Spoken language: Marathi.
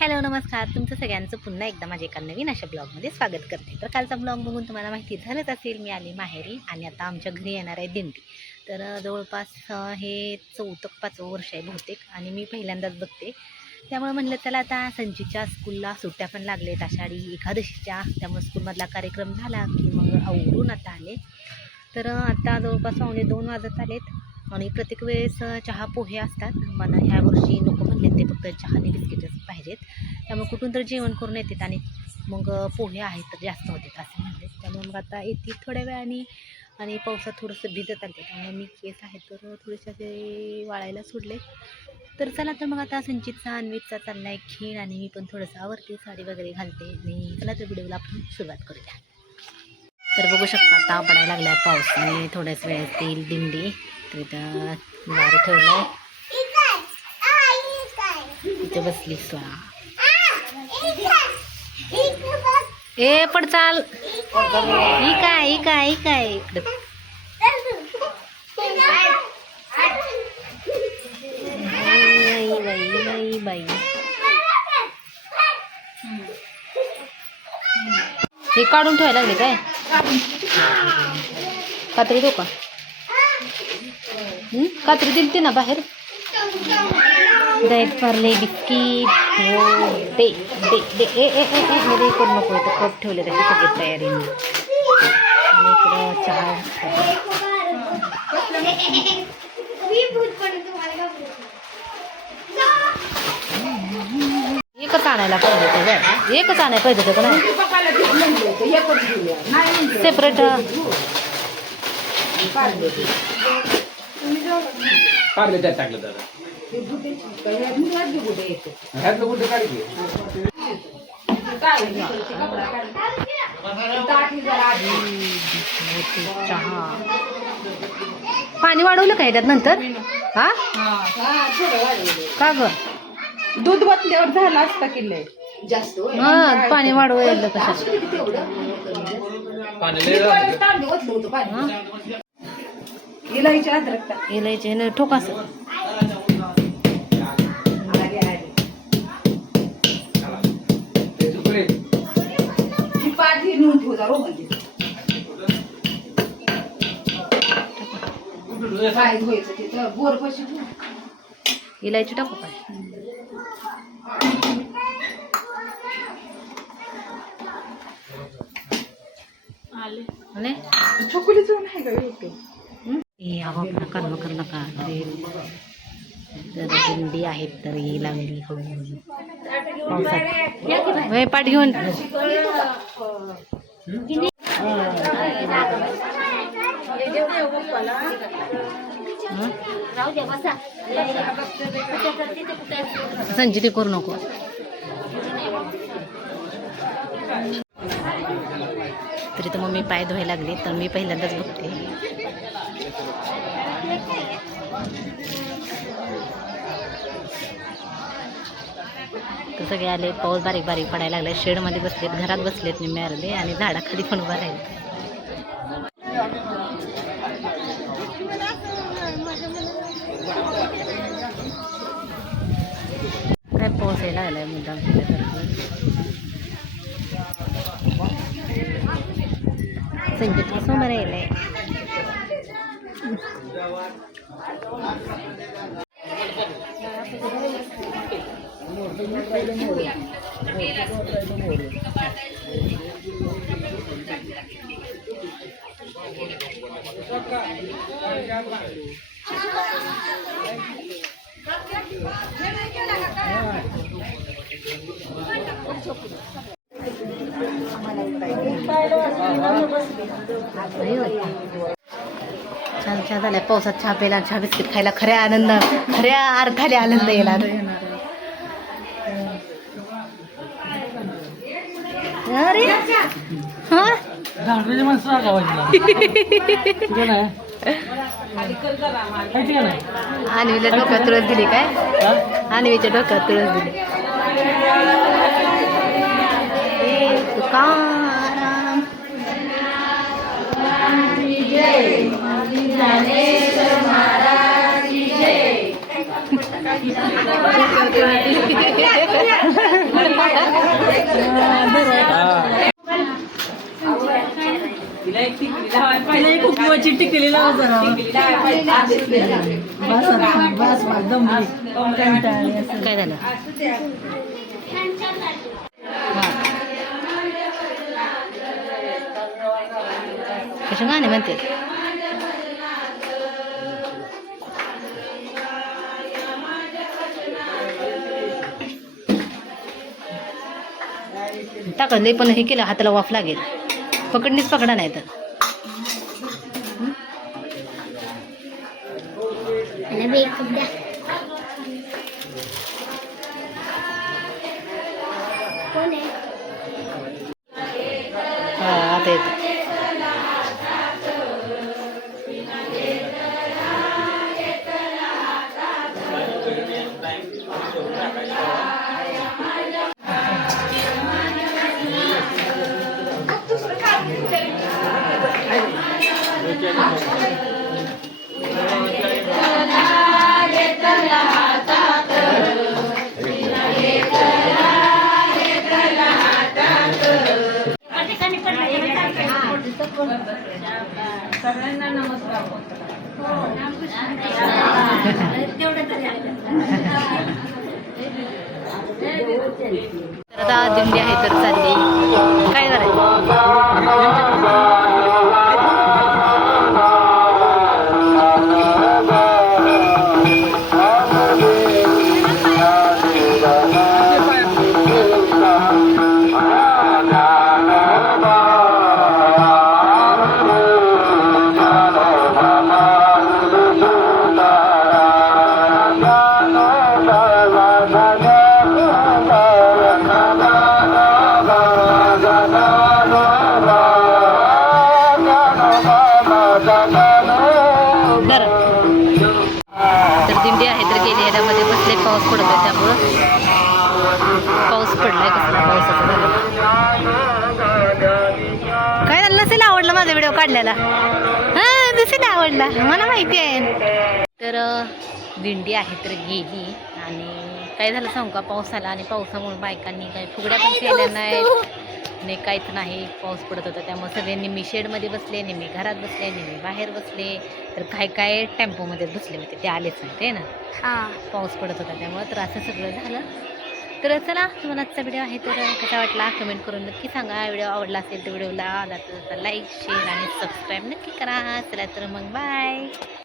हॅलो नमस्कार, तुमचं सगळ्यांचं पुन्हा एकदा माझ्या एका नवीन अशा ब्लॉगमध्ये स्वागत करते. तर कालचा ब्लॉग बघून तुम्हाला माहिती झालंच असेल, मी आली माहेरी आणि आता आमच्या घरी येणार आहे दिंडी. तर जवळपास हे 4th-5व वर्ष आहे बहुतेक आणि मी पहिल्यांदाच बघते. त्यामुळे म्हणलं चला आता संजीच्या स्कूलला सुट्ट्या पण लागलेत आषाढी एकादशीच्या, त्यामुळे स्कूलमधला कार्यक्रम झाला की मग आवरून आता आले. तर आता जवळपास 1:15 वाजत आलेत आणि प्रत्येक वेळेस चहा पोहे असतात. मला ह्या वर्षी नको म्हणले, ते फक्त चहा आणि बिस्किटच पाहिजेत. त्यामुळे कुठून तर जेवण करून येतात आणि मग पोहे आहेत तर जास्त होतात असं म्हणले. त्यामुळे मग आता येतील थोड्या वेळाने आणि पावसात थोडंसं भिजत आले, त्यामुळे मी केस आहेत तर थोडेसे असे वाळायला सोडले. तर चला तर मग आता संचितचा अन्वितचा चालला आहे खीण आणि मी पण थोडंसं आवरते, साडी वगैरे घालते आणि चला तर व्हिडिओला आपण सुरुवात करूया. तर बघू शकता आता पडायला लागला पाऊस आणि थोड्याच वेळात येईल दिंडी. तर इथं वारं ठेवलं आहे, इथे बसली स्वरा. ए पडचाल ही काय इकडं बाई हे काढून ठेवायला लागले काय? कात्री देऊ का? कात्री दिलती ना बाहेर. डाएट पार्ले बिस्किट हो दे दे दे ए ए ए ए मध्ये करू नको. इथं कप ठेवले त्याची सगळी तयारी आणि इकडं चहा. एकच आणायला पाहिजे होतं, एकच आणायला पाहिजे होतं का नाही सेपरेट. टाकलं दादा चहा पाणी वाढवलं काय त्यात नंतर? हा का ग? दूध बदल्यावर झालं असतं किल्ले जास्त पाणी वाढवायला कशा? इलायची अद्रक इलायची ठोकास इलायची टाकू काय? चोकोलीचं नाही का कर्म कर नका. तर दिंडी आहेत तर ही लागली हळूहळू पावसात. पाठ घेऊन संजिती करू नको. तरी तर मग मी पाय धुवायला लागले तर मी पहिल्यांदाच बघते. तर सगळे आले, पाऊस बारीक बारीक पडायला लागला. शेडमध्ये बसलेत, घरात बसलेत निम्मे अर्धे आणि झाडाखाली पण उभा राहिले. काय पाऊस यायला लागलाय मुद्दाम संगीत समोर यायलाय. छान छान झालाय पावसात चहा प्यायला, चहा बिस्किट खायला. खऱ्या अर्थाने आनंद येणार. अरे हा आणवीला डोक्यात तुळस दिली काय? आणवीच्या डोक्यात तुळस दिली. तुकाराम कुकवाची टिकली लाव जरा बस दमली कंटाळली असं. काय झालं कशा गाणे म्हणते टाकलं पण हे केलं हाताला वाफ लागेल पकडणीच पकडा नाही तर हा आता येतं सगळ्यांना नमस्कार. तर आता दिंडी आहे तर चालली काय करायचं तर दिंडी आहे तर गेली याच्यामध्ये बसले पाऊस पडत आहे त्यामुळं पाऊस पडलाय कसला पावसाचा झाला काय झालं नसेल आवडला माझा व्हिडिओ काढलेला हां नसेल आवडला मला माहिती आहे तर दिंडी आहे तर गेली आणि काय झालं सांगू का पाऊस आला आणि पावसामुळे बायकांनी काही फुगड्या पण केल्या नाहीत नाही काहीच नाही पाऊस पडत होता त्यामुळे सगळे निम्मी शेडमध्ये बसले निम्मी घरात बसले निम्मी बाहेर बसले तर काय काय टेम्पोमध्ये बसले होते ते आलेच नाही ते ना पाऊस पडत होता त्यामुळं तर असं सगळं झालं तर चला तुम्हाला आजचा व्हिडिओ आहे तर कसा वाटला कमेंट करून नक्की सांगा व्हिडिओ आवडला असेल तर व्हिडिओला लाईक शेअर आणि सबस्क्राईब नक्की करा चला तर मग बाय.